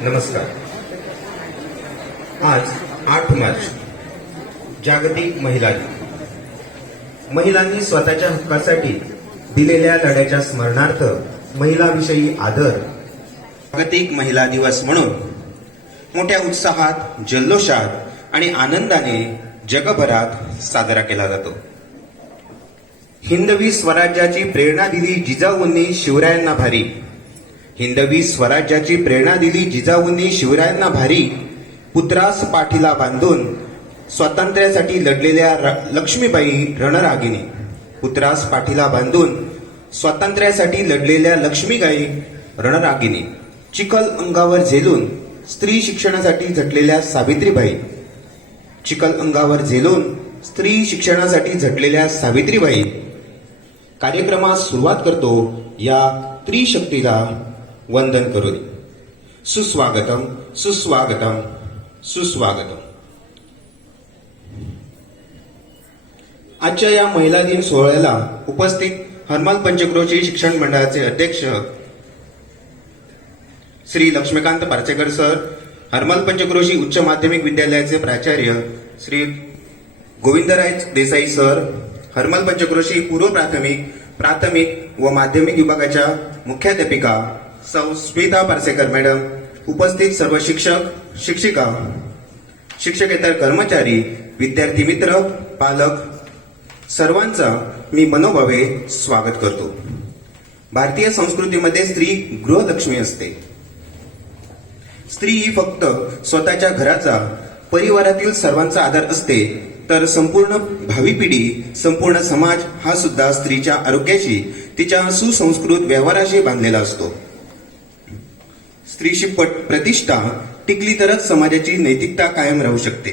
नमस्कार. आज 8 मार्च जागतिक महिला दिन. महिलांनी स्वतःच्या हक्कासाठी दिलेल्या लढ्याच्या स्मरणार्थ महिलांविषयी आदर जागतिक महिला दिवस म्हणून मोठ्या उत्साहात, जल्लोषात आणि आनंदाने जगभरात साजरा केला जातो. हिंदवी स्वराज्याची प्रेरणा दिली जिजाऊंनी शिवरायांना भारी. हिंदवी स्वराज्याची प्रेरणा दिली जिजाऊंनी शिवरायांना भारी. पुत्रास पाठीला बांधून स्वातंत्र्यासाठी लढलेल्या लक्ष्मीबाई रणरागिणी. पुत्रास पाठीला बांधून स्वातंत्र्यासाठी लढलेल्या लक्ष्मीबाई रणरागिणी. चिखल अंगावर झेलून स्त्री शिक्षणासाठी झटलेल्या सावित्रीबाई. चिखल अंगावर झेलून स्त्री शिक्षणासाठी झटलेल्या सावित्रीबाई. कार्यक्रमास सुरुवात करतो या त्रिशक्तीला वंदन करून. सुस्वागतम, सुस्वागतम, सुस्वागतम. आजच्या या महिला दिन सोहळ्याला उपस्थित हरमल पंचक्रोशी शिक्षण मंडळाचे अध्यक्ष श्री लक्ष्मीकांत पार्सेकर सर, हरमल पंचक्रोशी उच्च माध्यमिक विद्यालयाचे प्राचार्य श्री गोविंदराय देसाई सर, हरमल पंचक्रोशी पूर्व प्राथमिक व माध्यमिक विभागाच्या मुख्याध्यापिका सौ स्मिता पार्सेकर मॅडम, उपस्थित सर्व शिक्षक, शिक्षिका, शिक्षकेतर कर्मचारी, विद्यार्थी मित्र, पालक सर्वांचा मी मनोभावे स्वागत करतो. भारतीय संस्कृतीमध्ये स्त्री गृहलक्ष्मी असते. स्त्री ही फक्त स्वतःच्या घराचा, परिवारातील सर्वांचा आधार असते, तर संपूर्ण भावी पिढी, संपूर्ण समाज हा सुद्धा स्त्रीच्या आरोग्याशी, तिच्या सुसंस्कृत व्यवहाराशी बांधलेला असतो. स्त्रीची प्रतिष्ठा टिकली तरच समाजाची नैतिकता कायम राहू शकते.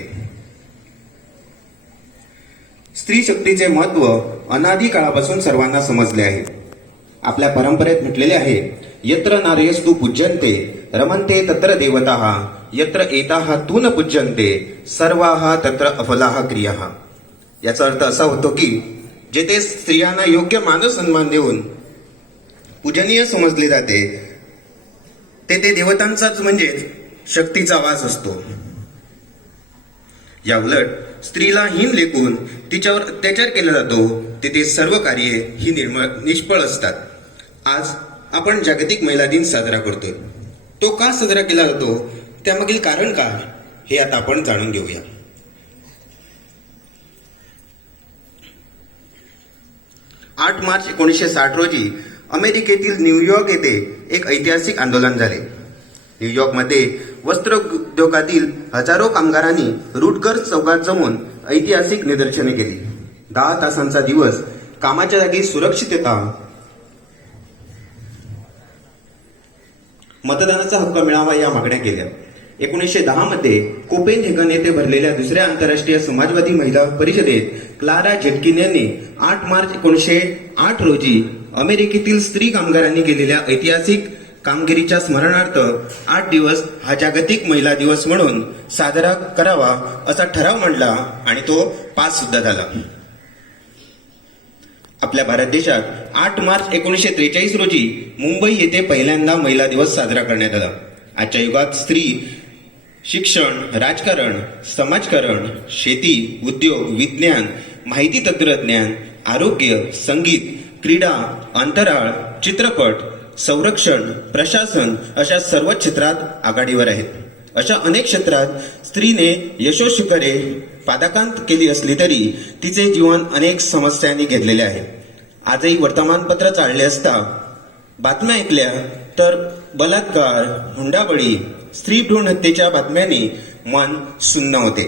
स्त्री शक्तीचे महत्व अनादी काळापासून सर्वांना समजले आहे. आपल्या परंपरेत म्हटलेले आहे, यत्र नार्यस्तु पूज्यन्ते रमन्ते तत्र देवताः, यत्र एताः तु न पूज्यन्ते सर्वाः तत्र अफलाः क्रियाः. याचा अर्थ असा होतो की जेथे स्त्रियांना योग्य मान सन्मान देऊन पूजनीय समजले जाते, तेथे देवतांचाच म्हणजेच शक्तीचा वास असतो. या उलट स्त्रीला हीन लेखून तिच्यावर अत्याचार केला जातो, तेथे सर्व कार्ये ही निष्फळ असतात. आज आपण जागतिक महिला दिन साजरा करतोय. तो का साजरा केला जातो, त्यामागील कारण काय, हे आता आपण जाणून घेऊया. 8 मार्च 1960 रोजी अमेरिकेतील न्यूयॉर्क येथे एक ऐतिहासिक आंदोलन झाले. न्यूयॉर्कमध्ये वस्त्र उद्योगातील हजारो कामगारांनी रुटगर्स चौकात जमून ऐतिहासिक निदर्शने केली. 10 तासांचा दिवस, कामाच्या जागी सुरक्षितता, मतदानाचा हक्क मिळावा या मागण्या केल्या. 1910 मध्ये कोपेनहेगन येथे भरलेल्या दुसऱ्या आंतरराष्ट्रीय समाजवादी महिला परिषदेत क्लारा झेटकिन यांनी 8 मार्च 1908 रोजी अमेरिकेतील स्त्री कामगारांनी केलेल्या ऐतिहासिक कामगिरीच्या स्मरणार्थ 8 दिवस हा जागतिक महिला दिवस म्हणून साजरा करावा असा ठराव मांडला आणि तो पास सुद्धा झाला. आपल्या भारत देशात 8 मार्च 1943 रोजी मुंबई येथे पहिल्यांदा महिला दिवस साजरा करण्यात आला. आजच्या युगात स्त्री शिक्षण, राजकारण, समाजकारण, शेती, उद्योग, विज्ञान, माहिती तंत्रज्ञान, आरोग्य, संगीत, क्रीडा, अंतराळ, चित्रपट, संरक्षण, प्रशासन अशा सर्व क्षेत्रात आघाडीवर आहेत. अशा अनेक क्षेत्रात स्त्रीने यशोशिखरे पादाक्रांत केली असली तरी तिचे जीवन अनेक समस्यांनी घेरलेले आहे. आजही वर्तमानपत्र चालले असता बातम्या ऐकल्या तर बलात्कार, हुंडाबळी, स्त्री भ्रूण हत्येच्या बातम्यांनी मन सुन्न होते.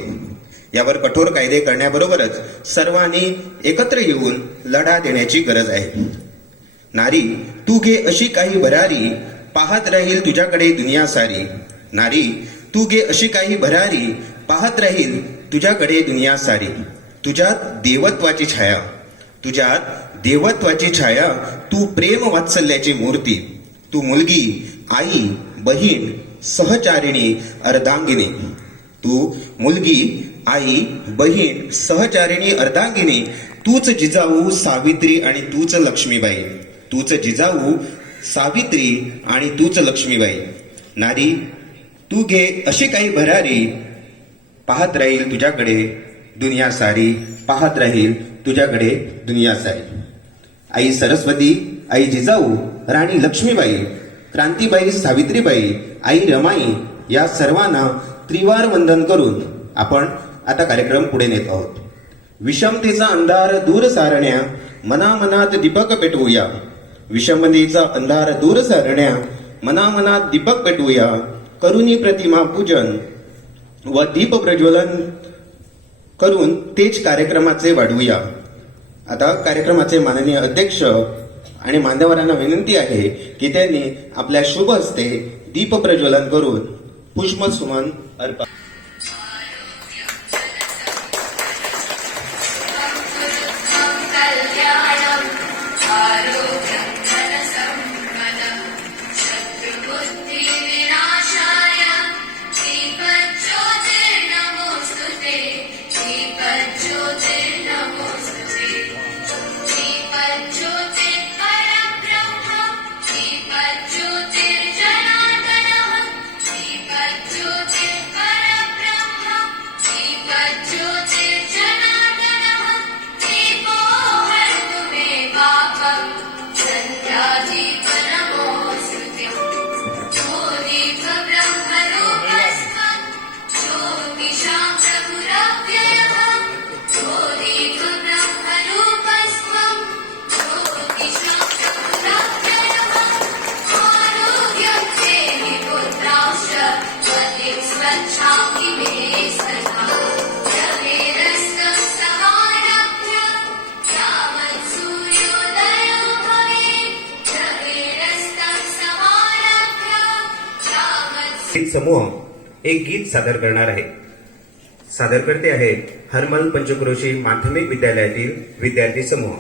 यावर कठोर कायदे करण्याबरोबरच सर्वांनी एकत्र येऊन लढा देण्याची गरज आहे. नारी तू घे अशी काही भरारी, पाहत राहील तुझ्याकडे दुनिया सारी. नारी तू घे अशी काही भरारी, पाहत राहील तुझ्याकडे दुनिया सारी. तुझ्यात देवत्वाची छाया, तुझ्यात देवत्वाची छाया, तू प्रेम वात्सल्याची मूर्ती. तू मुलगी, आई, बहीण, सहचारिणी, अर्धांगिनी. तू मुलगी, आई, बहीण, सहचारिणी, अर्धांगिनी. तूच जिजाऊ, सावित्री आणि तूच लक्ष्मीबाई. तूच जिजाऊ, सावित्री आणि तूच लक्ष्मीबाई. नारी तू घे अशी काही भरारी, पाहत राहील तुझ्याकडे दुनिया सारी, पाहत राहील तुझ्याकडे दुनिया सारी. आई सरस्वती, आई जिजाऊ, राणी लक्ष्मीबाई, क्रांतीबाई सावित्रीबाई, आई रमाई या सर्वांना त्रिवार वंदन करून आपण आता कार्यक्रम पुढे नेत आहोत. विषमतेचा अंधार दूर सारण्या, मनामनात दीपक पेटवूया. विषमतेचा अंधार दूर सारण्या, मनामनात दीपक पेटवूया. करुणी प्रतिमा पूजन व दीप प्रज्वलन करून तेज कार्यक्रमाचे वाढवूया. आता कार्यक्रमाचे माननीय अध्यक्ष आणि मान्यवरांना विनंती आहे की त्यांनी आपल्या शुभ हस्ते दीप प्रज्वलन करून पुष्पसुमन अर्पण. समूह एक गीत सादर करणार आहे. सादरकर्ते आहेत हरमल पंचक्रोशी माध्यमिक विद्यालयातील विद्यार्थी समूह.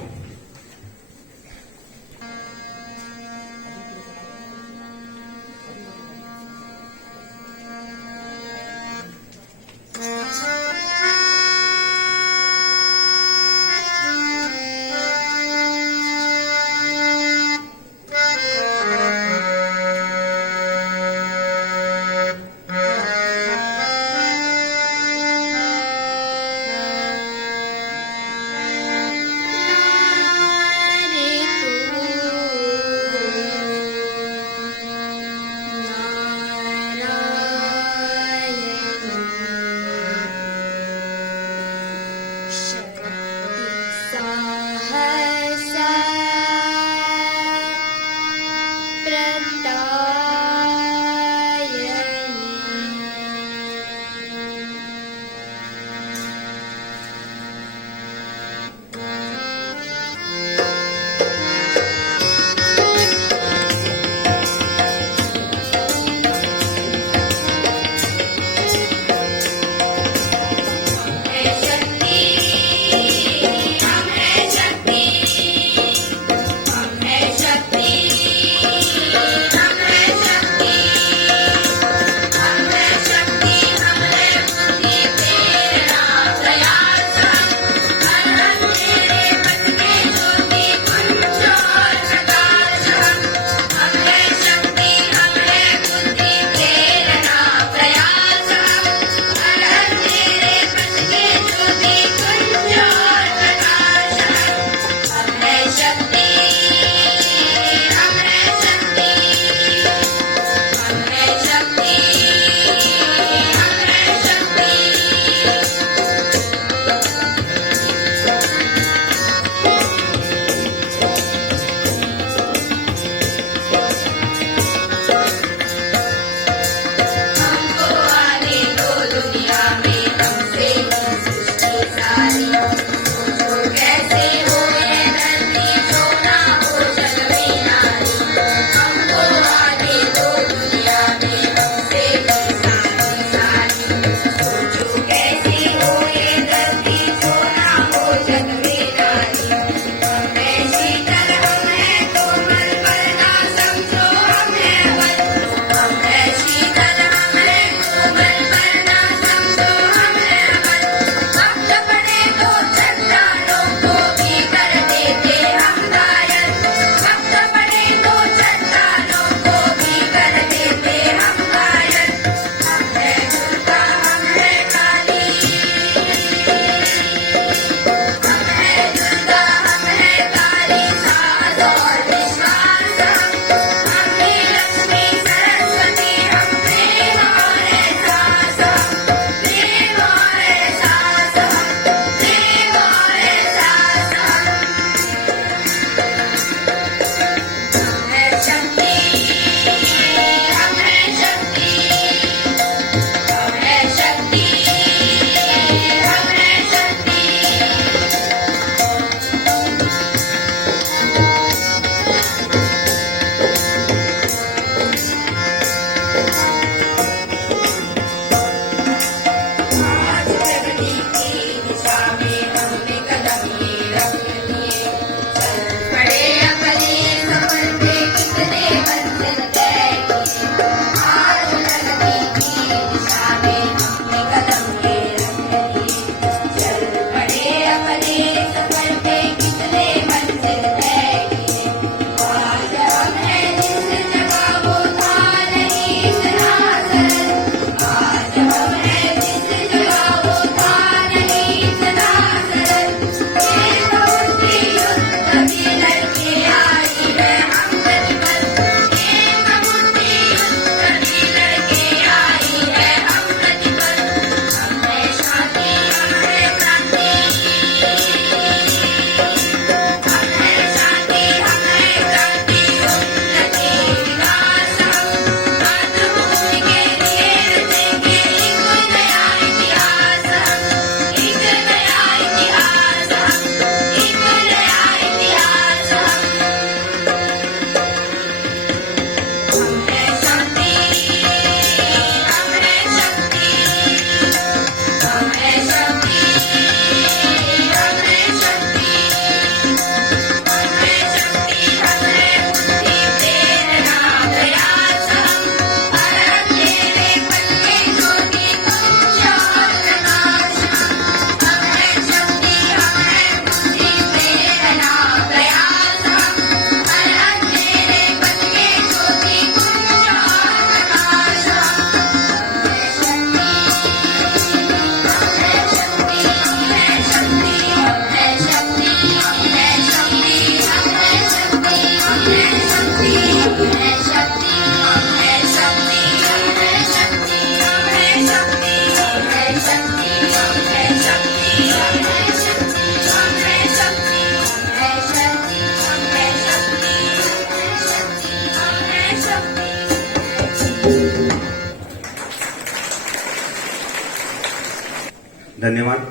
धन्यवाद.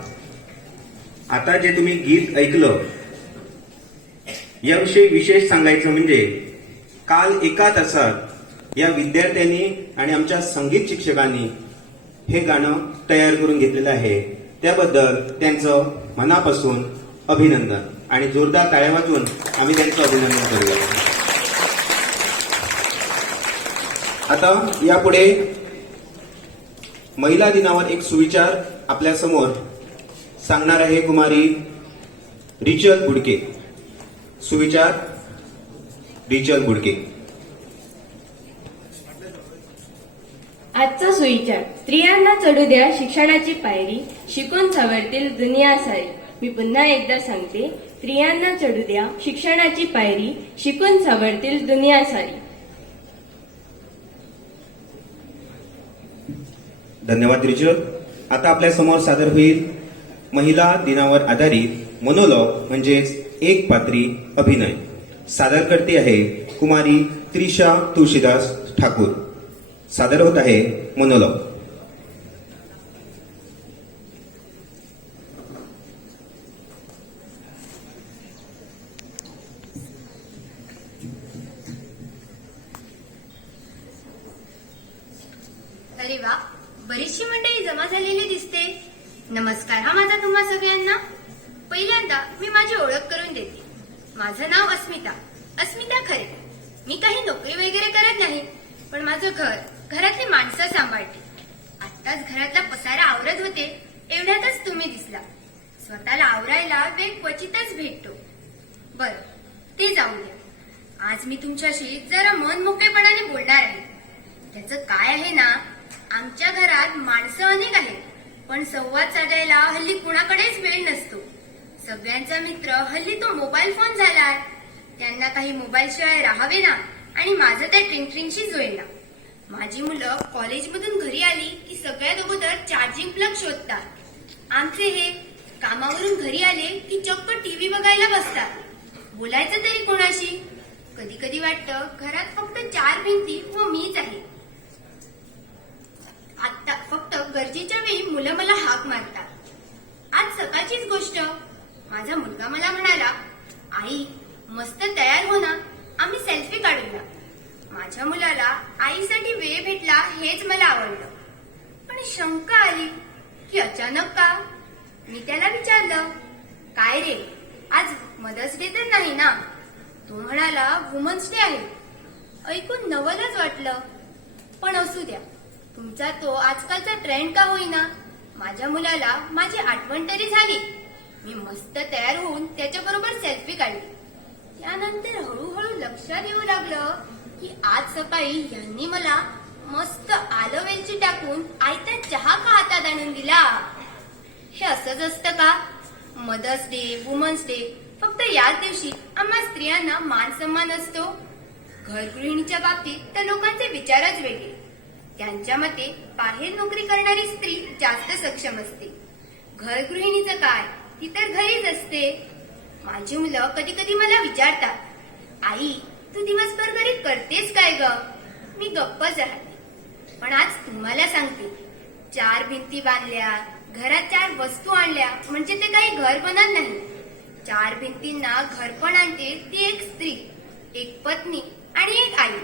आता जे तुम्ही गीत ऐकलं याविषयी विशेष सांगायचं म्हणजे काल एका तासात या विद्यार्थ्यांनी आणि आमच्या संगीत शिक्षकांनी हे गाणं तयार करून घेतलेलं आहे. त्याबद्दल त्यांचं मनापासून अभिनंदन आणि जोरदार टाळ्या वाजवून आम्ही त्यांचं अभिनंदन करूया. आता यापुढे महिला दिनावर एक सुविचार आपल्या समोर सांगणार आहे कुमारी रिचल बुडके. सुविचार रिचल बुडके. आजचा सुविचार. स्त्रियांना चढू द्या शिक्षणाची पायरी, शिकून सवरतील दुनिया सारी. मी पुन्हा एकदा सांगते, स्त्रियांना चढू द्या शिक्षणाची पायरी, शिकून सवरतील दुनिया सारी. धन्यवाद रिचल. आता आपल्या समोर सादर होईल महिला दिनावर आधारित मोनोलॉग म्हणजेच एक पात्री अभिनय. सादर करते आहे कुमारी त्रिशा तुळशीदास ठाकूर. सादर होत आहे मोनोलॉग. अरे वा, बरीचशी मंडळी जमा झालेली दिसते. नमस्कार हा माझा तुम्हा सगळ्यांना. पहिल्यांदा मी माझी ओळख करून देते. माझं नाव अस्मिता, अस्मिता खरे. मी काही नोकरी वगैरे करत नाही, पण माझं घर, घरातली माणसं सांभाळते. आत्ताच घरातला पसारा आवरत होते, एवढ्यातच तुम्ही दिसला. स्वतःला आवरायला वेळ क्वचितच भेटतो. बरं, ते जाऊ द्या. आज मी तुमच्याशी जरा मन मोकळेपणाने बोलणार आहे. त्याचं काय आहे ना, आमच्या घरात माणसं अनेक आहेत, पण संवाद साधायला हल्ली कुणाकडेच वेळ नसतो. सगळ्यांचा मित्र हल्ली तो मोबाईल फोन झालाय. त्यांना काही मोबाईल शिवाय राहावे ना, आणि माझं त्या ट्रिंगट्रिंगशी जुळेना. माझी मुलं कॉलेजमधून घरी आली की सगळ्यात अगोदर चार्जिंग प्लग शोधतात. आमचे हे कामावरून घरी आले की चक्क टीव्ही बघायला बसतात. बोलायचं तरी कोणाशी? कधी कधी वाटतं घरात फक्त 4 भिंती व मीच आहे. आता फक्त गरजेच्या वेळी मुलं मला हाक मारतात. आज सकाळचीच गोष्ट. माझा मुलगा मला म्हणाला, आई मस्त तयार हो ना, आम्ही सेल्फी काढूया. माझ्या मुलाला आईसाठी वेळ भेटला हेच मला आवडलं. पण शंका आली की अचानक का? मी त्याला विचारलं, काय रे, आज मदर्स डे तर नाही ना? तो म्हणाला, वुमन्स डे आहे. ऐकून नवलच वाटलं. पण असू द्या, तुमचा तो आजकालचा ट्रेंड का होईना, माझ्या मुलाला माझी आठवण तरी झाली. मी मस्त तयार होऊन त्याच्याबरोबर सेल्फी काढली. त्यानंतर हळूहळू लक्षात येऊ लागलं की आज सकाळी यांनी मला मस्त आलं वेलची टाकून आयता चहा का हातात आणून दिला. हे असंच असतं का? मदर्स डे, वुमन्स डे फक्त याच दिवशी आम्हा स्त्रियांना मान सन्मान असतो? घरगृहिणीच्या बाबतीत तर लोकांचे विचारच वेगळे. त्यांच्या मते बाहेर नोकरी करणारी स्त्री जास्त सक्षम असते. घरगृहिणीचं काय, ती तर घरीच असते. माझी मुलं कधी कधी मला विचारतात, आई तू दिवसभर घरी करतेस काय ग? मी गप्पच राहते. पण आज तुम्हाला सांगते, 4 भिंती बांधल्या, घरात 4 वस्तू आणल्या म्हणजे ते काही घर बनत नाही. 4 भिंतींना घर पण आणते ती एक स्त्री, एक पत्नी आणि एक आई.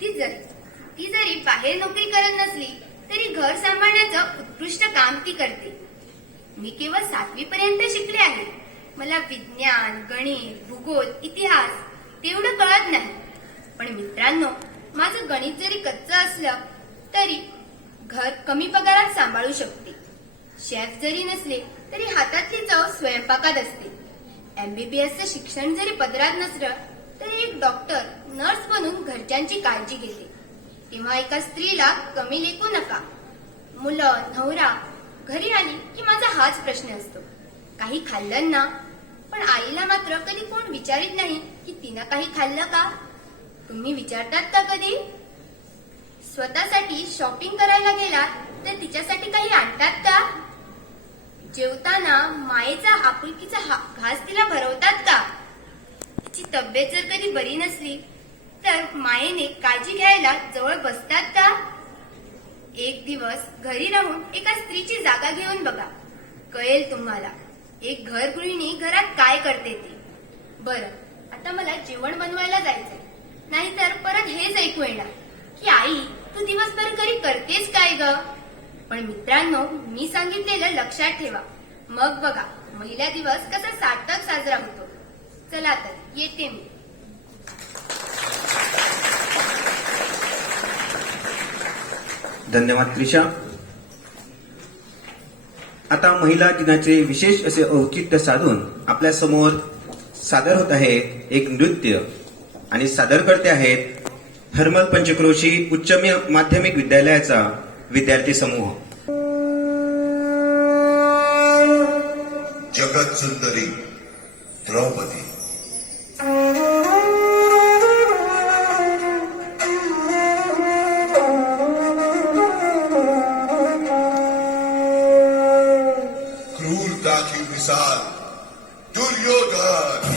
ती जरी बाहेर नोकरी करत नसली तरी घर सांभाळण्याचं उत्कृष्ट काम ती करते. मी केवळ 7वी पर्यंत शिकले आहे. मला विज्ञान, गणित, भूगोल, इतिहास तेवढं कळत नाही. पण मित्रांनो, माझं गणित जरी कच्चं असलं तरी घर कमी पगारात सांभाळू शकते. शेफ जरी नसले तरी हातातली चव स्वयंपाकात असते. MBBSचं शिक्षण जरी पदरात नसलं तरी एक डॉक्टर, नर्स बनून घरच्यांची काळजी घेते. तेव्हा एका स्त्रीला कमी लेखू नका. मुलं, नवरा घरी आली की माझा हाच प्रश्न असतो, काही खाल्लं ना? पण आईला मात्र कधी कोण विचारित नाही की तिनं काही खाल्लं का? तुम्ही विचारतात का कधी? स्वतःसाठी शॉपिंग करायला गेला तर तिच्यासाठी काही आणतात का? जेवताना मायेचा आपुलकीचा घास तिला भरवतात का? तिची तब्येत जर कधी बरी नसली तर मायेने काळजी घ्यायला जवळ बसतात का? एक दिवस घरी राहून एका स्त्रीची जागा घेऊन बघा, कळेल तुम्हाला एक घरगृहिणी घरात काय करते ते. बरं, आता मला जेवण बनवायला जायचंय, नाहीतर परत हेच ऐकू येणार की आई तू दिवसभर घरी करतेस काय ग? पण मित्रांनो, मी सांगितलेलं लक्षात ठेवा, मग बघा महिला दिवस कसा सार्थक साजरा होतो. चला तर येते मी. धन्यवाद त्रिशा. आता महिला दिनाचे विशेष असे औचित्य साधून आपल्या समोर सादर होत आहे एक नृत्य, आणि सादरकर्ते आहेत थर्मल पंचक्रोशी उच्च माध्यमिक विद्यालयाचा विद्यार्थी समूह. जगत सुंदरी द्रौपदी. क्रूरता की मिसाल दुर्योधन.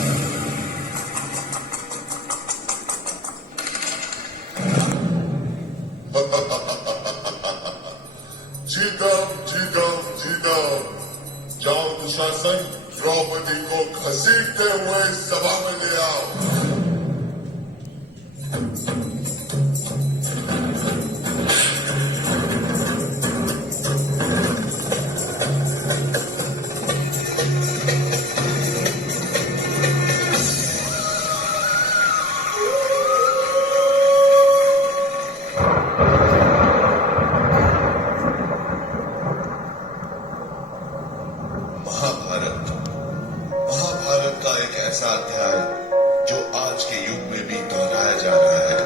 जीतम जीतम जीतम. जाओ दुशासन, द्रौपदी को घसीटते हुए सभा में ले आओ. महाभारत का एक ऐसा अध्याय जो आज के युग में भी दोहराया जा रहा है.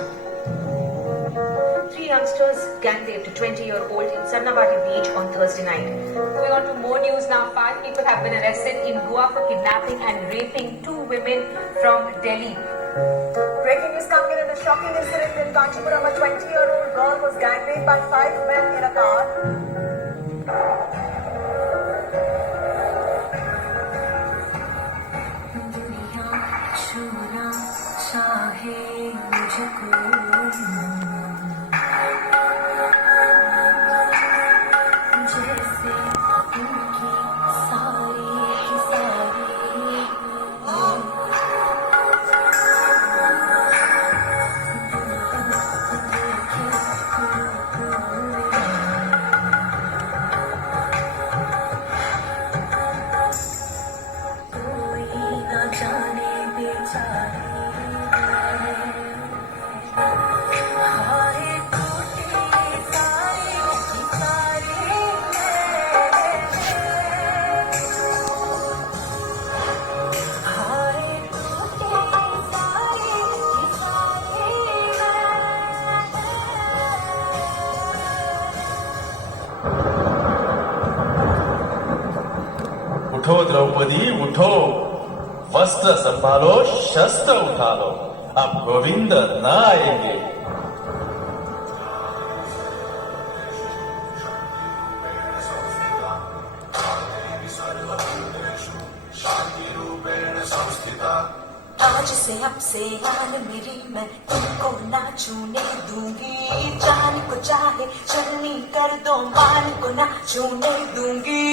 3 youngsters gang raped a 20-year-old in Sarnavati beach on Thursday night. Moving on to more news now, 5 people have been arrested in Goa for kidnapping and raping 2 women from Delhi. Breaking news coming in, a shocking incident in Kanchipuram. A 20-year-old girl was gang raped by 5 men in a car. वस्त्र संभालो, शस्त्र उठा low, अब गोविंद न आएंगे. आज से अब से आन मेरी मैं तुमको ना छूने दूंगी. जान को चाहे चलनी कर दो, मान को ना छूने दूंगी.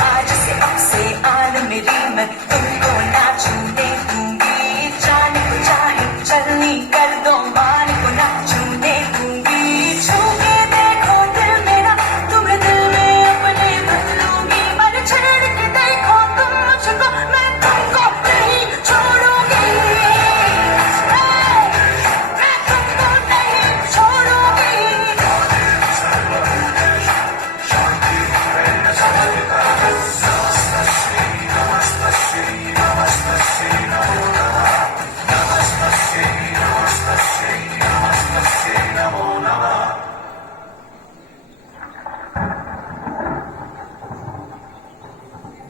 आज से अब से आन मेरी मैं तुमको ना छूने दूंगी. जान को चाहे चलनी कर दो, मान को ना छूने दूंगी. छू के देखो दिल मेरा, तुम्हें दिल में अपने भर लूंगी. पर छेड़ के देखो तुम मुझको, मैं तुमको नहीं छोड़ूंगी. मैं तुमको नहीं छोड़ूंगी.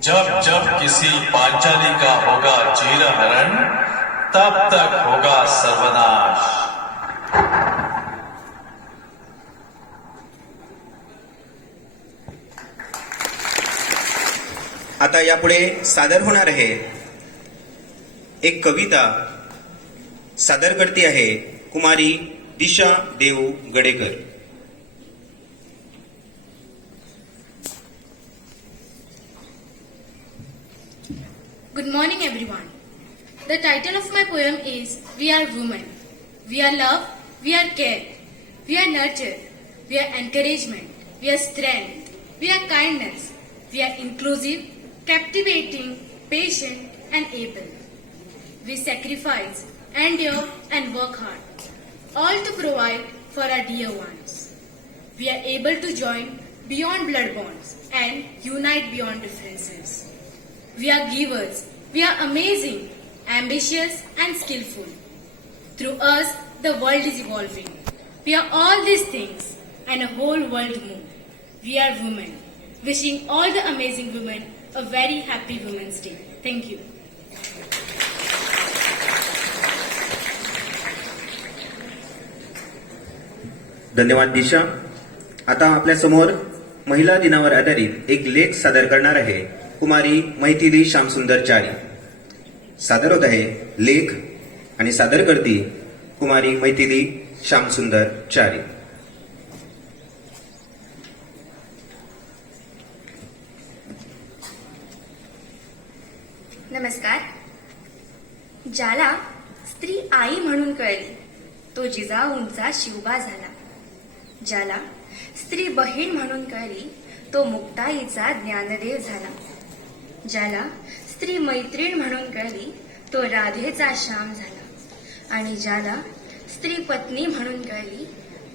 जब जब किसी पांचाली का होगा चीरहरण, तब तक होगा सर्वनाश. आता यापुढे सादर होणार आहे एक कविता. सादर करते आहे कुमारी दिशा देव Gadekar. Good morning, everyone. The title of my poem is We Are Women. We are love, we are care, we are nurture, we are encouragement, we are strength, we are kindness, we are inclusive, captivating, patient, and able. We sacrifice, endure, and work hard, all to provide for our dear ones. We are able to join beyond blood bonds and unite beyond differences. We are givers. We are amazing, ambitious, and skillful. Through us, the world is evolving. We are all these things and a whole world more. We are women. Wishing all the amazing women a very happy Women's Day. Thank you. धन्यवाद दिशा. आता आपल्या समोर महिला दिनावर आधारित एक लेख सादर करणार आहे कुमारी मैथिली श्यामसुंदर चारी. सादर होत आहे लेख आणि सादर करती कुमारी मैथिली श्यामसुंदर चारी. नमस्कार. ज्याला स्त्री आई म्हणून कळली, तो जिजाऊंचा शिवबा झाला. ज्याला स्त्री बहीण म्हणून कळली, तो मुक्ताईचा ज्ञानदेव झाला. ज्याला स्त्री मैत्रीण म्हणून कळली, तो राधेचा श्याम झाला. आणि ज्याला स्त्री पत्नी म्हणून कळली,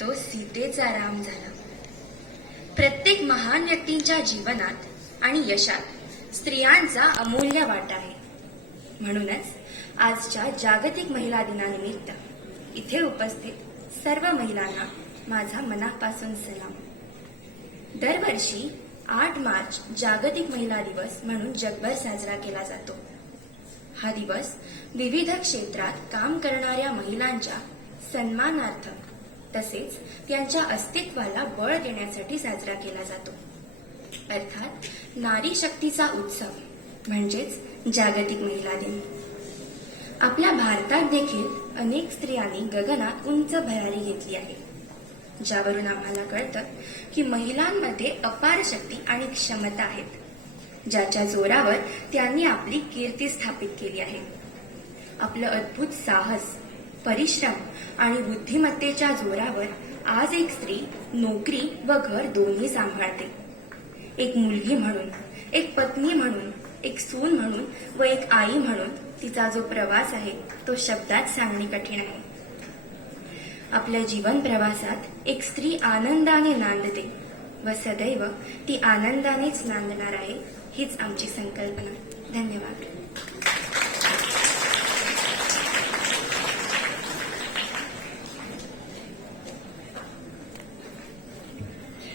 तो सीतेचा राम झाला. प्रत्येक महान व्यक्तींच्या जीवनात आणि यशात स्त्रियांचा अमूल्य वाटा आहे. म्हणूनच आजच्या जागतिक महिला दिनानिमित्त इथे उपस्थित सर्व महिलांना माझा मनापासून सलाम. दरवर्षी 8 मार्च जागतिक महिला दिवस म्हणून जगभर साजरा केला जातो. हा दिवस विविध क्षेत्रात काम करणाऱ्या महिलांच्या सन्मानार्थ तसेच त्यांच्या अस्तित्वाला बळ देण्यासाठी साजरा केला जातो. अर्थात नारी शक्तीचा उत्सव म्हणजेच जागतिक महिला दिन. आपल्या भारतात देखील अनेक स्त्रियांनी गगनात उंच भरारी घेतली आहे, ज्यावरून आम्हाला कळतं की महिलांमध्ये अपार शक्ती आणि क्षमता आहेत, ज्याच्या जोरावर त्यांनी आपली कीर्ती स्थापित केली आहे. आपलं अद्भुत साहस, परिश्रम आणि बुद्धिमत्तेच्या जोरावर आज एक स्त्री नोकरी व घर दोन्ही सांभाळते. एक मुलगी म्हणून, एक पत्नी म्हणून, एक सून म्हणून व एक आई म्हणून तिचा जो प्रवास आहे तो शब्दात सांगणे कठीण आहे. आपल्या जीवन प्रवासात एक स्त्री आनंदाने नांदते व सदैव ती आनंदानेच नांदणार आहे, हीच आमची संकल्पना. धन्यवाद.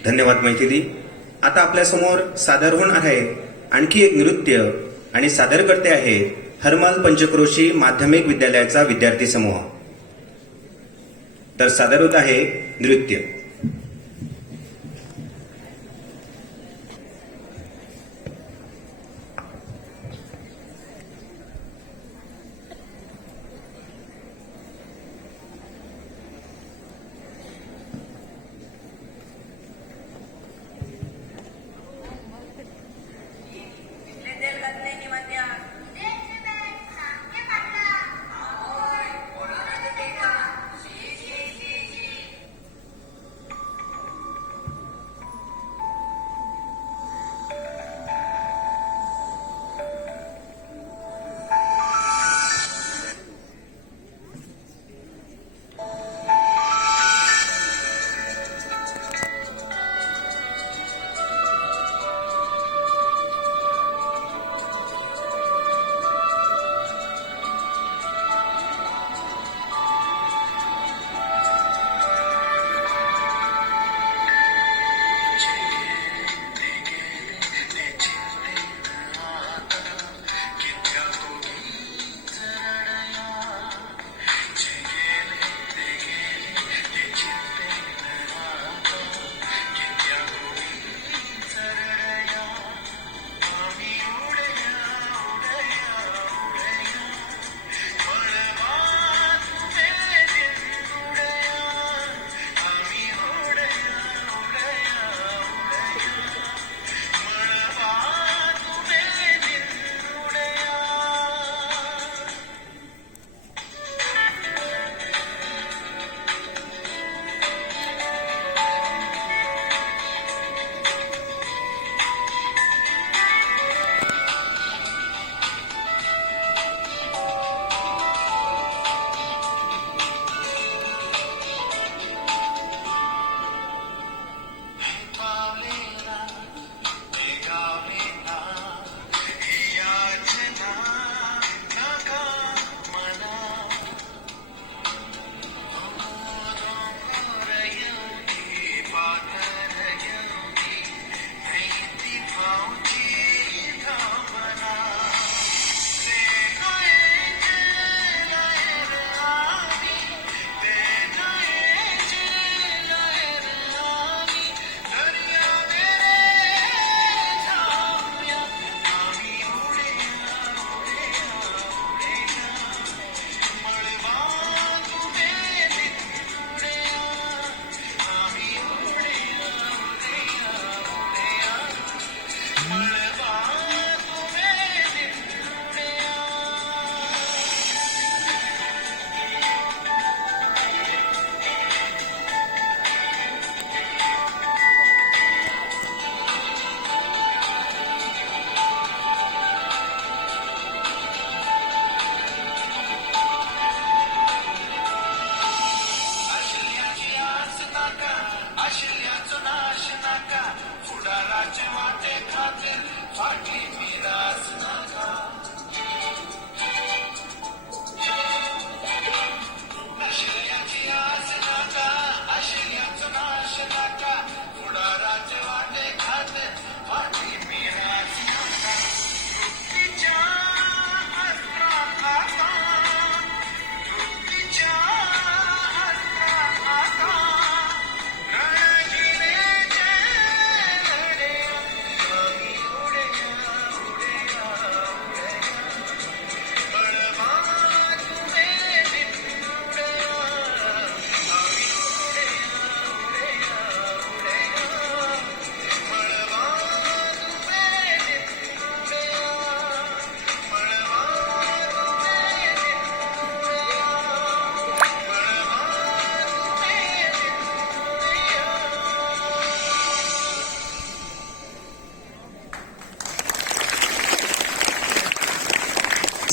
धन्यवाद मैथिली. आता आपल्या समोर सादर होणार आहे आणखी एक नृत्य आणि सादरकर्ते आहे हरमल पंचक्रोशी माध्यमिक विद्यालयाचा विद्यार्थी समूह. तर सादर होत आहे नृत्य.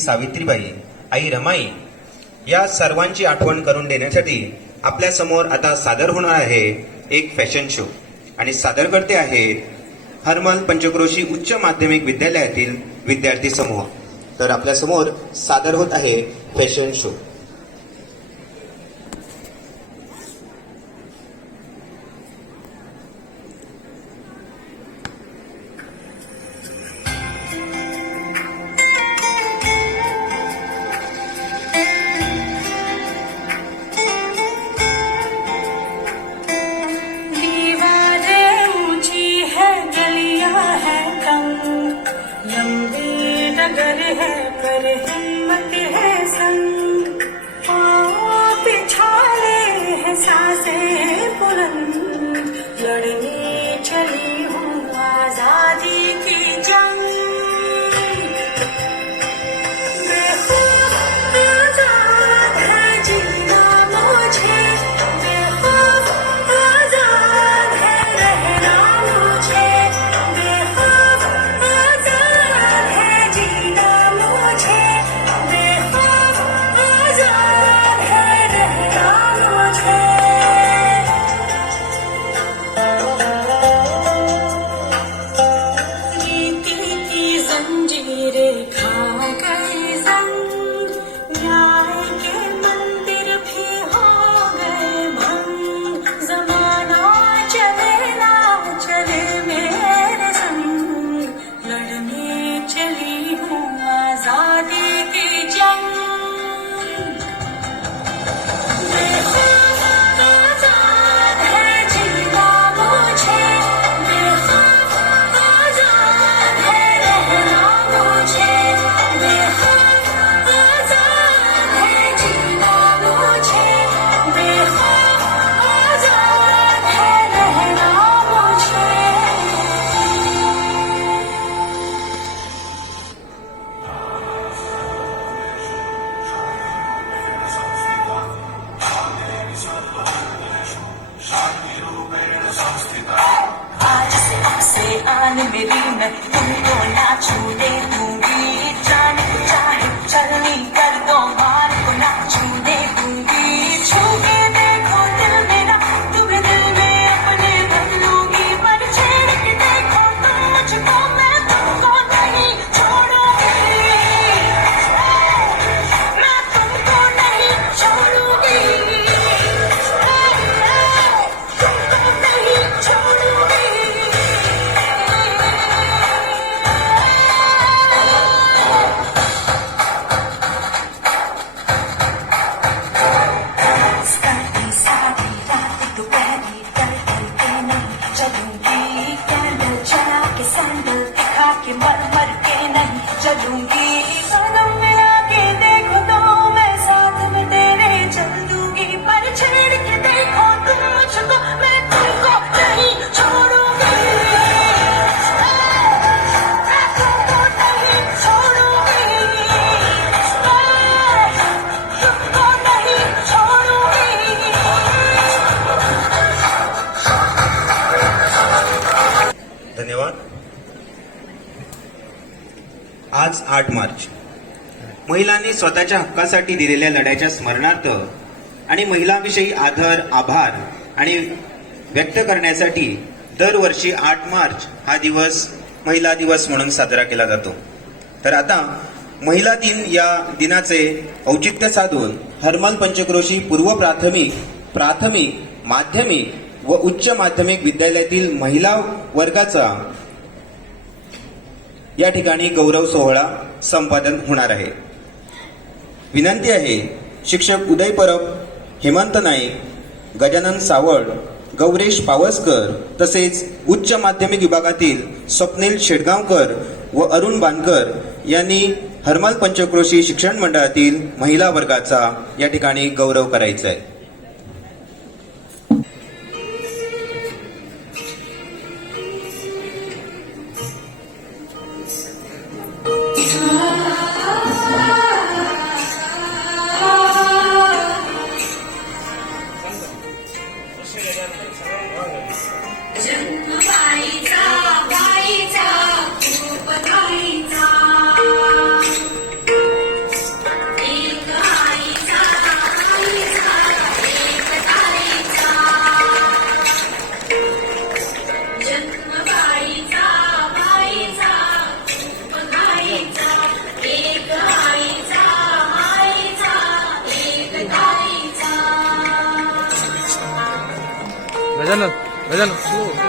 सावित्रीबाई, आई रमाई या सर्वांची आठवण करून देण्यासाठी आपल्या समोर आता सादर होणार आहे एक फॅशन शो आणि सादरकर्ते आहेत हरमल पंचक्रोशी उच्च माध्यमिक विद्यालयातील विद्यार्थी समूह. तर आपल्या समोर सादर होत आहे फॅशन शो. डगर है पर हिम्मत है संग, पिछाले है सांसें बुलंद, लड़ने चली हूँ आजादी की जंग। आजाद है जीना मुझे, बेखौफ आजाद है रहना मुझे, बेखौफ आजाद है जीना मुझे, बेखौफ आजाद है रहना मुझे। रीति की जंजीरें खा गई जंग, न्याय के मंदिर भी हो गए भंग, जमाना चले ना चले मेरे संग, लड़ने चली हूँ आजादी की जंग। बेखौफ आजाद है जीना मुझे, बेखौफ आजाद है रहना मुझे, बेखौफ आजाद है जीना मुझे, बेखौफ आजाद है रहना मुझे। आज से आन मेरी मैं तुमको ना छूने दूंगी, जान को चाहे चलनी कर दो मार को ना छूने दूंगी, छू के देखो दिल मेरा तुम्हें दिल में अपने भर लूंगी, पर छेड़ के देखो तुम मुझको मैं तुमको नहीं छोड़ूंगी, मैं तुमको नहीं छोड़ूंगी, तुमको नहीं छोड़ूंगी। सारी सारी रात दोपहरी डर डर के नहीं चलूंगी, कैंडल जला के सैंडल दिखा के मर मर के नहीं चलूंगी, कदम मिला के देखो तो मैं साथ में तेरे चल दूंगी, पर छेड़ के देखो तुम मुझको मैं तुमको नहीं छोड़ूंगी, मैं तुमको नहीं छोड़ूंगी, तुमको नहीं छोड़ूंगी। धन्यवाद. आज 8 मार्च महिलांनी स्वतःच्या हक्कासाठी दिलेल्या लढ्याच्या स्मरणार्थ आणि महिलांविषयी आदर, आभार आणि व्यक्त करण्यासाठी दरवर्षी 8 मार्च हा दिवस महिला दिवस म्हणून साजरा केला जातो. तर आता महिला दिन या दिनाचे औचित्य साधून हरमल पंचक्रोशी पूर्व प्राथमिक, माध्यमिक व उच्च माध्यमिक विद्यालयातील महिला वर्गाचा या ठिकाणी गौरव सोहळा संपादन होणार आहे. विनंती आहे, शिक्षक उदय परब, हेमंत नाईक, गजानन सावळ, गौरेश पावसकर तसेच उच्च माध्यमिक विभागातील स्वप्नील शेडगावकर व अरुण बानकर यांनी हरमल पंचक्रोशी शिक्षण मंडळातील महिला वर्गाचा या ठिकाणी गौरव करायचा आहे. गजानन होती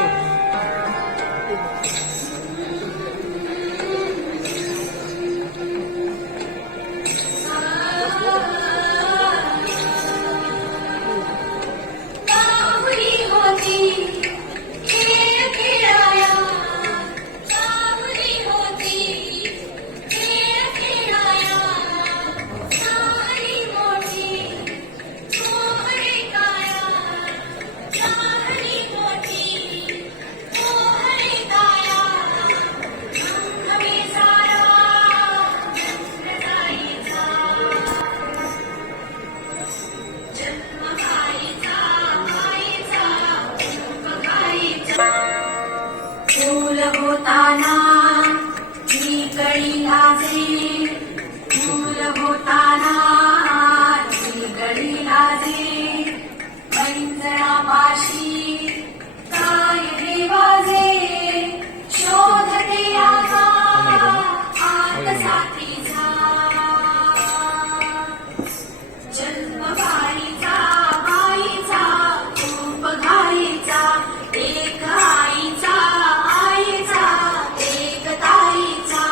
गळी लाजे फूल होताना गळी लाजे मंजरापाशी काय देवाजे शोधते आगा आत साथीचा जन्म बाईचा खूप घाईचा एक आईचा एक ताईचा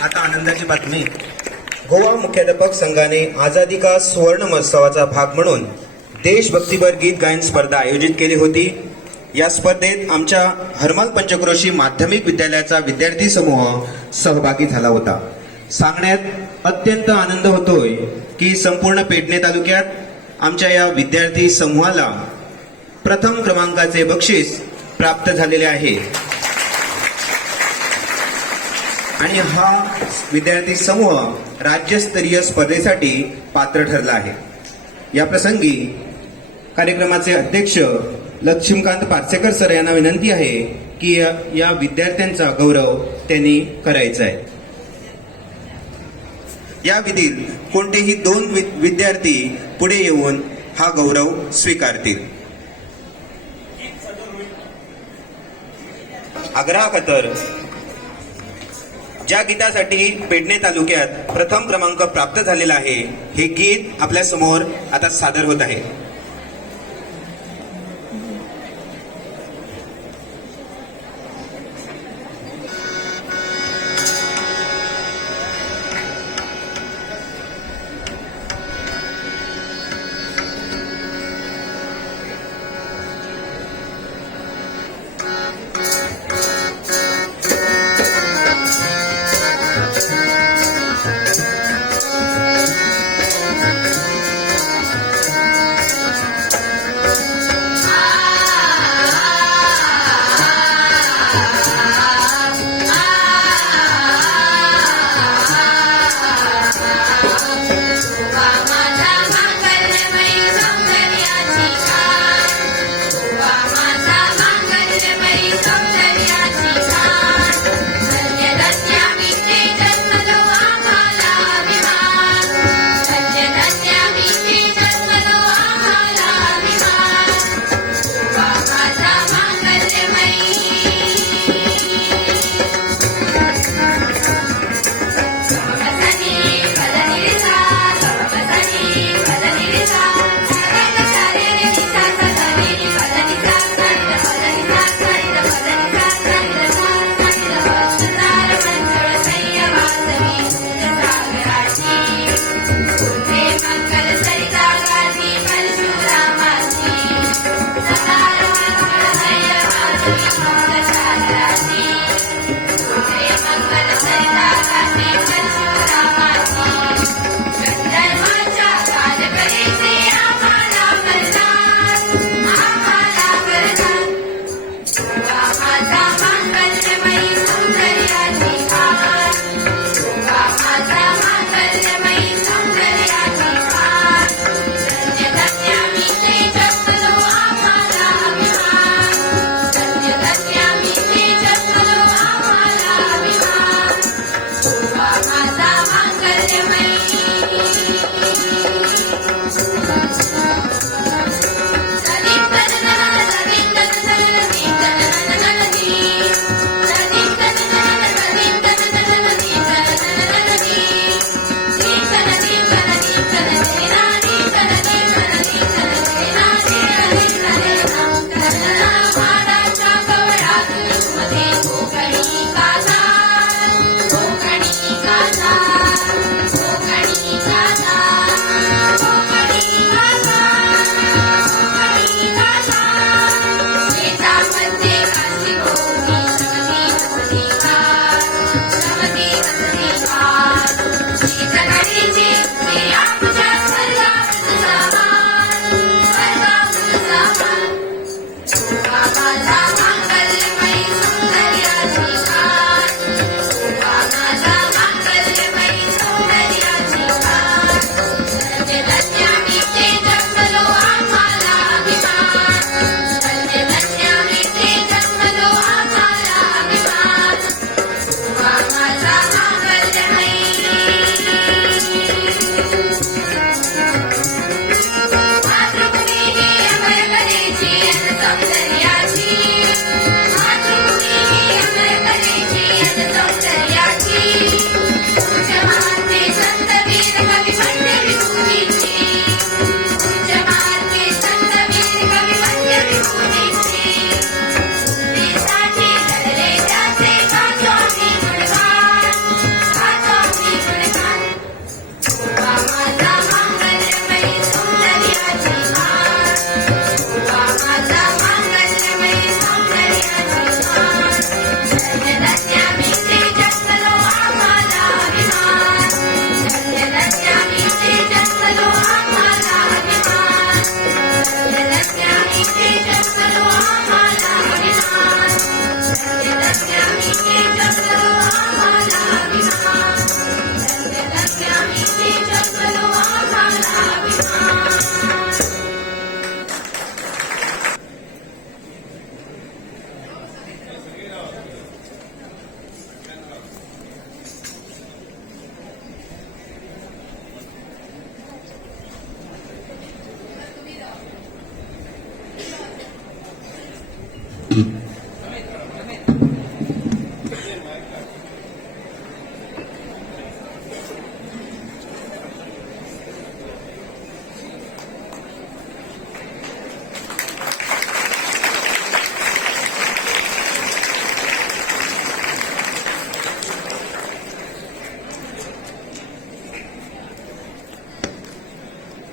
आता आनंदाची बातमी. गोवा मुख्याध्यापक संघाने आझादी का सुवर्ण महोत्सवाचा भाग म्हणून देशभक्तीपर गीत गायन स्पर्धा आयोजित केली होती. या स्पर्धेत आमच्या हरमाल पंचक्रोशी माध्यमिक विद्यालयाचा विद्यार्थी समूह सहभागी झाला होता. सांगण्यात अत्यंत आनंद होतोय की संपूर्ण पेडणे तालुक्यात आमच्या या विद्यार्थी समूहाला प्रथम क्रमांकाचे बक्षीस प्राप्त झालेले आहे आणि हा विद्यार्थी समूह राज्यस्तरीय स्पर्धेसाठी पात्र ठरला आहे. या प्रसंगी कार्यक्रमाचे अध्यक्ष लक्ष्मीकांत पार्सेकर सर यांना विनंती आहे की या विद्यार्थ्यांचा गौरव त्यांनी करायचा आहे. या विधीत कोणतेही 2 विद्यार्थी पुढे येऊन हा गौरव स्वीकारतील. आग्रह खातर ज्या गीतासाठी पेडणे तालुक्यात प्रथम क्रमांक प्राप्त झालेला आहे हे गीत आपल्या समोर आता सादर होत आहे.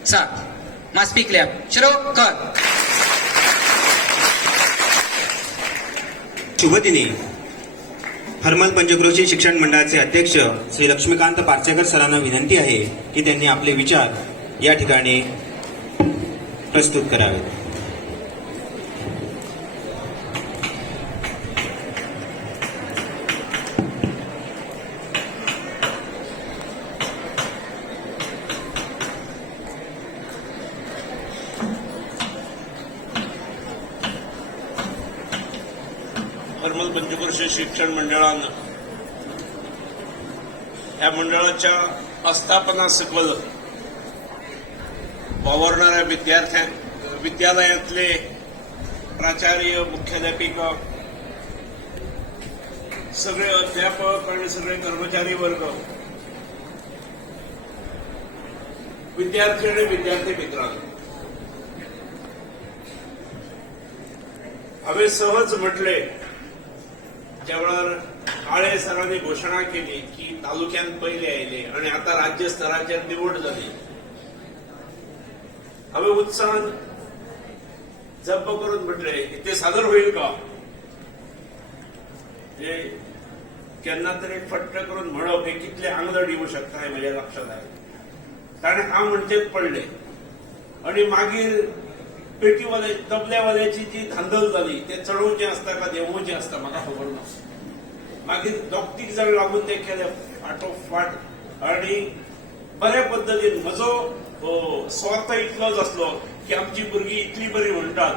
7. Must be clear. शुरू कर. शुभदिनी हरमल पंचक्रोशी शिक्षण मंडळाचे अध्यक्ष श्री लक्ष्मीकांत पार्सेकर सरांना विनंती आहे की त्यांनी आपले विचार या ठिकाणी प्रस्तुत करावेत. हरमल पंचक्रोशी शिक्षण मंडळानं या मंडळाच्या आस्थापना सकल वावरणाऱ्या विद्यालयातले प्राचार्य, मुख्याध्यापिका, सगळे अध्यापक आणि सगळे कर्मचारी वर्ग, विद्यार्थी आणि विद्यार्थी मित्रांनो, हवे सहज म्हटले ज्यावेळेला काळे सरांनी घोषणा केली की तालुक्यात पहिले आले आणि आता राज्यस्तराच्या निवड झाली, हवे उत्साहान जप्प करून म्हटले ते सादर होईल का, जे केन्ना तरी फट्ट करून म्हणप हे कितले आंगलड येऊ शकता हे माझ्या लक्षात आहे. कारण हा म्हणजेच पडले आणि मागीर पेटीवाले तबल्यावाल्याची जी धांदल झाली ते चढवचे असता का देवोचे असता म्हाका खबर ना. मागीर दोग तीग जाण लागून ते केले फाटोफाट आणि बऱ्या पद्दतीन म्हजो स्वार्थ इतलोच असलो की आमची भुरगीं इतली बरी म्हणटात.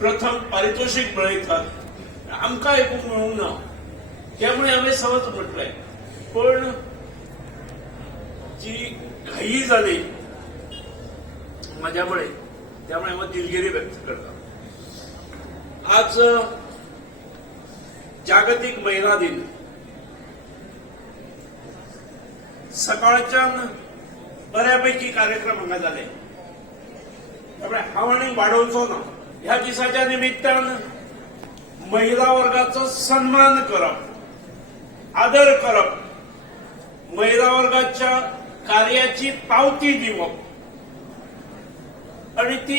प्रथम पारितोषिक मेळयतात आमकां एकूच मेळूंक ना, त्यामुळे हांवें सहज म्हटलें. पण जी घाई झाली माझ्यामुळे, त्यामुळे मग दिलगिरी व्यक्त करतो. आज जागतिक महिला दिन. सकाळच्यान बऱ्यापैकी कार्यक्रम हांगा जाले, त्यामुळे हांव आनी वाडोवचो ना. ह्या दिसाच्या निमित्तान महिला वर्गाचो सन्मान करप, आदर करप, महिला वर्गाच्या कार्याची पावती दिवप आणि ती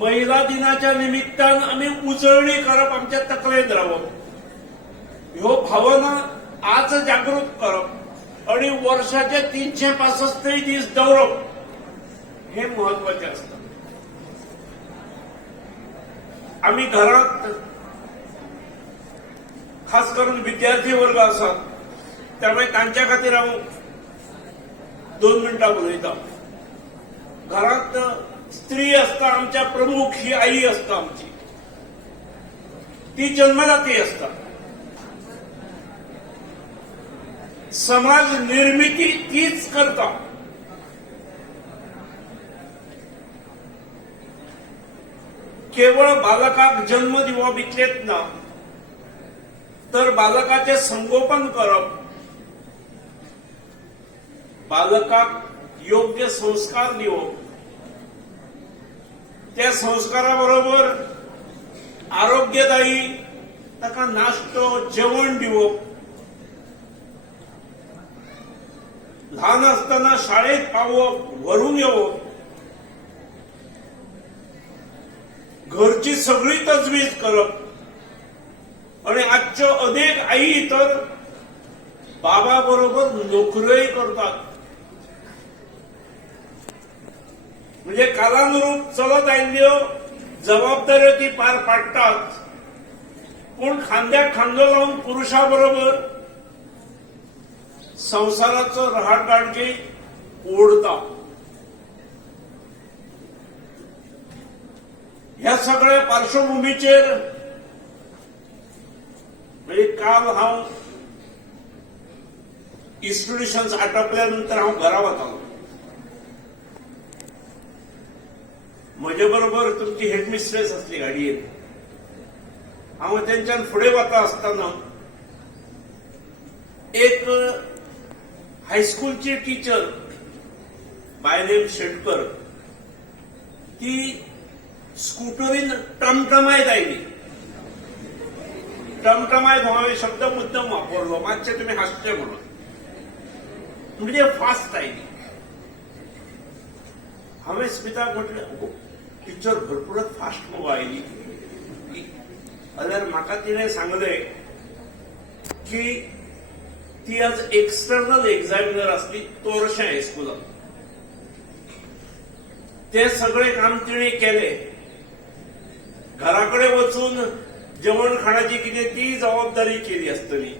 महिला दिनाच्या निमित्तान आम्ही उजळणी करप, आमच्या तकलेत रावप, ह्यो भावना आज जागृत करप आणि वर्षाचे 365 दीस दवरप हे महत्वाचे असतं. आम्ही घरात खास करून विद्यार्थी वर्ग असतात, त्यामुळे तांच्या खातीर हांव 2 मिनटां उलयता. घरात स्त्री असता आमच्या प्रमुख ही आई असता आमची, ती जन्मदाती असता. समाज निर्मिती तीच करता. केवळ बालकाक जन्म दिवप इतलेच ना, तर बालकाचे संगोपन करप, बालकाक योग्य संस्कार दिवप, त्या संस्काराबरोबर आरोग्यदायी ताका नाश्तो जेवण दिवप, ल्हान असताना शाळेत पावप, व्हरून येवप, घरची सगळी तजवीज करप आणि आजच्यो अनेक आई तर बाबा बरोबर नोकऱ्योय करतात. म्हणजे कालानुरूप चलत आयिल्ल्यो जबाबदाऱ्यो ती पार पाडटात, पूण खांद्याक खांदो लावून पुरुषाबरोबर संसाराचो रहाटगाडगे ओढता. ह्या सगळ्या पार्श्वभूमीचेर म्हणजे काल हांव इन्स्टिट्यूशन्स आटोपल्यानंतर हांव घरा वतालो. म्हजे बरोबर तुमची हेडमिस्ट्रेस आसली गाडयेन. हांव तेंच्यान फुडें वता आसतना एक हायस्कूलची टीचर बाय नेम शेटकर ती स्कूटरीन टमटमायत आयली. टमटमाय हांवें शब्द मुद्दम वापरलो मातशें तुमी हासचे म्हणून म्हणजे फास्ट आयली. हांवें स्मिताक म्हटलें पिक्चर भरपूरच फास्ट मुगो आयली. जाल्यार म्हाका तिणें सांगलें की ती आज एक्सटर्नल एग्जामिनर आसली तोरशें हायस्कुलान. ते सगळे काम तिणे केलें. घरा कडेन वचून जेवण खाणाची कितें ती जबाबदारी केली आसतली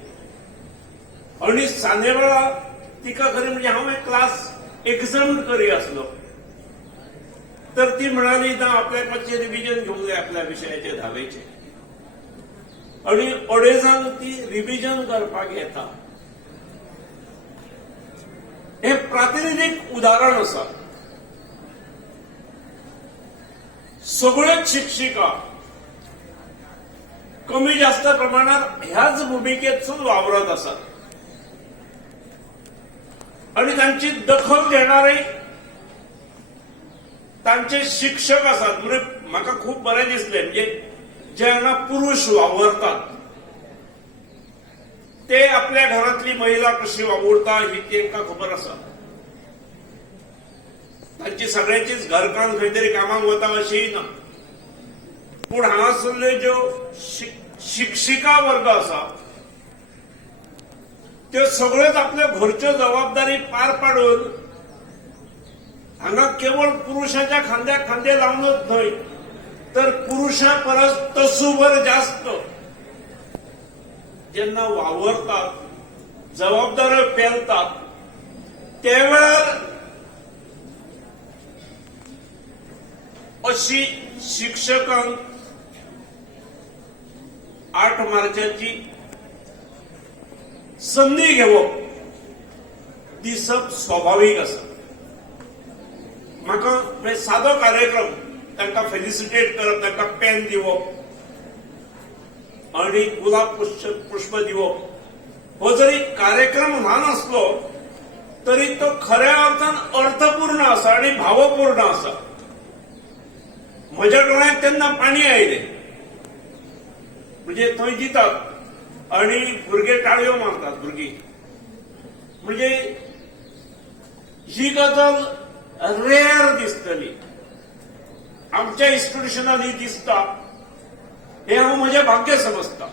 आणि सांजे वेळा तिका खरें म्हणजे हांवें क्लास एक्झाम करी आसलो तर ती म्हणाली ना आपल्याक मातशें रिव्हिजन घेवंक जाय आपल्या विशयाचे धावेचे आणि अडेजांक ती रिव्हिजन करपाक येता. हे प्रातिनिधीक उदाहरण आसा. सगळ्योच शिक्षिका कमी जास्त प्रमाणात ह्याच भूमिकेतून वावरत असतात आणि त्यांची दखल घेणारे तांचे शिक्षक असतात. म्हणजे म्हाका खूप बरें दिसलें म्हणजे जे हांगा पुरुष वावरतात ते आपल्या घरातली महिला कशी वावरता ही तांकां खबर आसा. तांची सगळ्यांचीच घरकाम खंय तरी कामाक वता अशीय ना. पूण हांगासरल्यो ज्यो शिक्षिका वर्ग आसा त्यो सगळ्योच आपल्यो घरच्यो जबाबदारी पार पाडून हांगा केवळ पुरुषाच्या खांद्याक खांदे लावनच न्हय तर पुरुषां परस तसूभर जास्त जेन्ना वावरतात जबाबदाऱ्यो पेलतात त्या वेळार अशी शिक्षकांक 8 मार्चाची संधी घेवप दिसप स्वाभाविक आसा. म्हाका सादो कार्यक्रम तांकां फेलिसिटेट करप तांकां पेन दिवप आणि गुलाब पुष्प दिवप हो जरी कार्यक्रम ल्हान आसलो तरी तो खऱ्या अर्थान अर्थपूर्ण आसा आणि भावपूर्ण आसा. म्हज्या डोळ्यांत तेन्ना पाणी आयलें. म्हणजे थंय दितात आणि भुरगे टाळयो मारतात भुरगीं. म्हणजे ही गजाल रेअर दिसतली. आमच्या इन्स्टिट्यूशनात ही दिसता हे हांव म्हजें भाग्य समजता.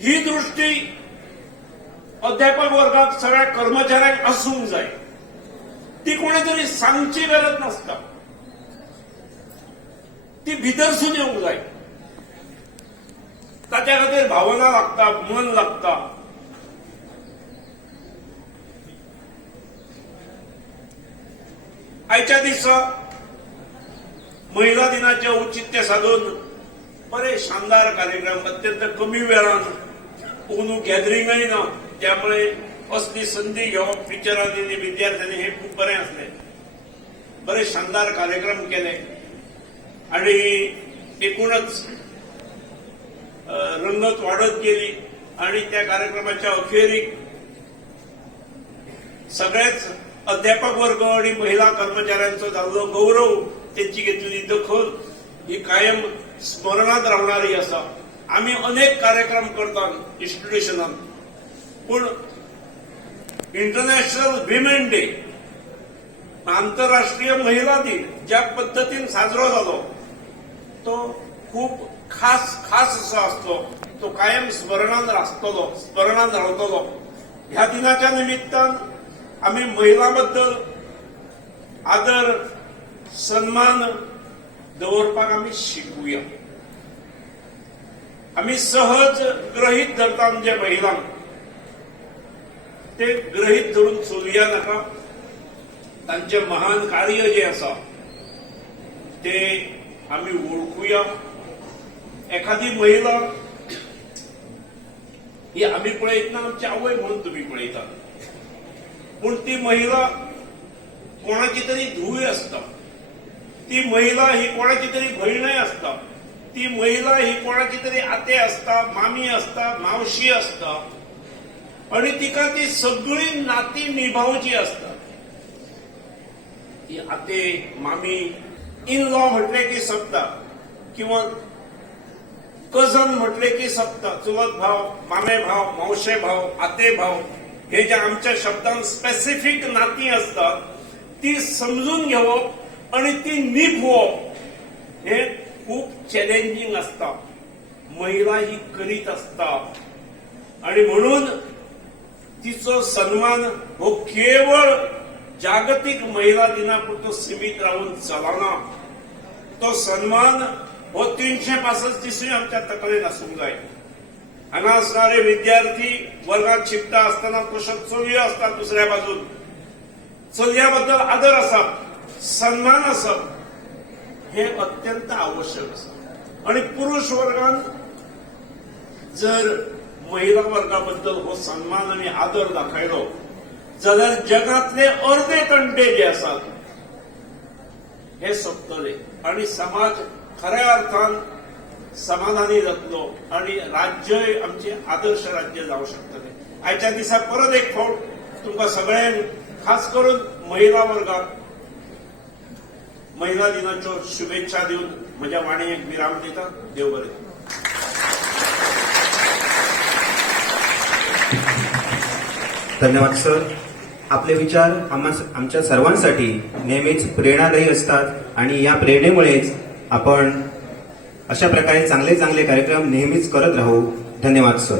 ही दृष्टी अध्यापक वर्गाक सगळ्या कर्मचाऱ्यांक आसूंक जाय. ती कोणे तरी सांगची गरज नासता. ती भितरसून येवंक जाय. ताच्या खातीर भावना लागता मन लागता. आयच्या दिसा महिला दिनाचे औचित्य साधून बरे शानदार कार्यक्रम अत्यंत कमी वेळान कोणू गॅदरिंगय ना त्यामुळे असली संधी घेवप टिचरांनी आणि विद्यार्थ्यांनी हे खूप बरें आसलें. बरे शानदार कार्यक्रम केले आणि एकूणच रंगत वाढत गेली आणि त्या कार्यक्रमाच्या अखेरीक सगळेच अध्यापक वर्ग आणि महिला कर्मचाऱ्यांचो जाल्लो गौरव त्यांची घेतलेली दखल ही कायम स्मरणात रावणारी आसा. आम्ही अनेक कार्यक्रम करतात इन्स्टिट्यूशनात पूण इंटरनॅशनल विमेन डे आंतरराष्ट्रीय महिला दिन ज्या पद्धतीन साजरो जालो तो खूप खास असो आसलो. तो कायम स्मरणात रावतलो. ह्या दिनाच्या निमित्तान आम्ही महिलांबद्दल आदर सन्मान दवरपाक आम्ही शिकूया. आम्ही सहज ग्रहीत धरता म्हणजे महिलांक ते ग्रहीत धरून चलुया नाका. तांचे महान कार्य जे आसा ते आम्ही ओळखूया. एखादी महिला ही आम्ही पळयतना आमची आवय म्हणून तुम्ही पळयता पूण ती महिला कोणाची तरी धूय असता. ती महिला ही कोणाची तरी भयणय असता. ती महिला ही कोणाची तरी आते असता मामी असता मावशी असता आणि तिका ती सगळी नाती निभावची असतात. ती आते मामी इन लॉ म्हटले की सत्ता किंवा कजन म्हटले की सप्ता, चुलत भाव, मामे भाव, मावशे भाव, आते भाव, हे जे आमच्या शब्दांत स्पेसिफिक नाती असतात ती समजून घेवप आणि ती निभवप हे खूप चॅलेंजिंग असता. महिला ही करीत असता आणि म्हणून तिचो सन्मान हो केवळ जागतिक महिला दिनापुरतो सीमित राहून चलना. तो सन्मान हो 365 दिसूय आमच्या तकलेन आसूंक जाय. हांगा असणारे विद्यार्थी वर्गात शिकता असताना तशेंच चलयो असतात दुसऱ्या बाजून. चलया बद्दल आदर आसप, सन्मान आसप हे अत्यंत आवश्यक आसा. आणि पुरुष वर्गान जर महिला वर्गाबद्दल हो सन्मान आणि आदर दाखयलो जाल्यार जगातले अर्दे कंटे जे आसात हे सोंपतले आणि समाज खऱ्या अर्थान समाधानी जातलो आणि राज्यय आमचे आदर्श राज्य जावं शकतले. आयच्या दिसा परत एक फावट तुमकां सगळ्यांक खास करून महिला वर्गाक महिला दिनाच्यो शुभेच्छा दिवन म्हज्या वाणयेक विराम दिता. देव बरें. धन्यवाद सर. आपले विचार आमच्या सर्वांसाठी नेहमीच प्रेरणादायी असतात आणि या प्रेरणेमुळेच आपण अशा प्रकारे चांगले चांगले कार्यक्रम नेहमीच करत राहू. धन्यवाद सर.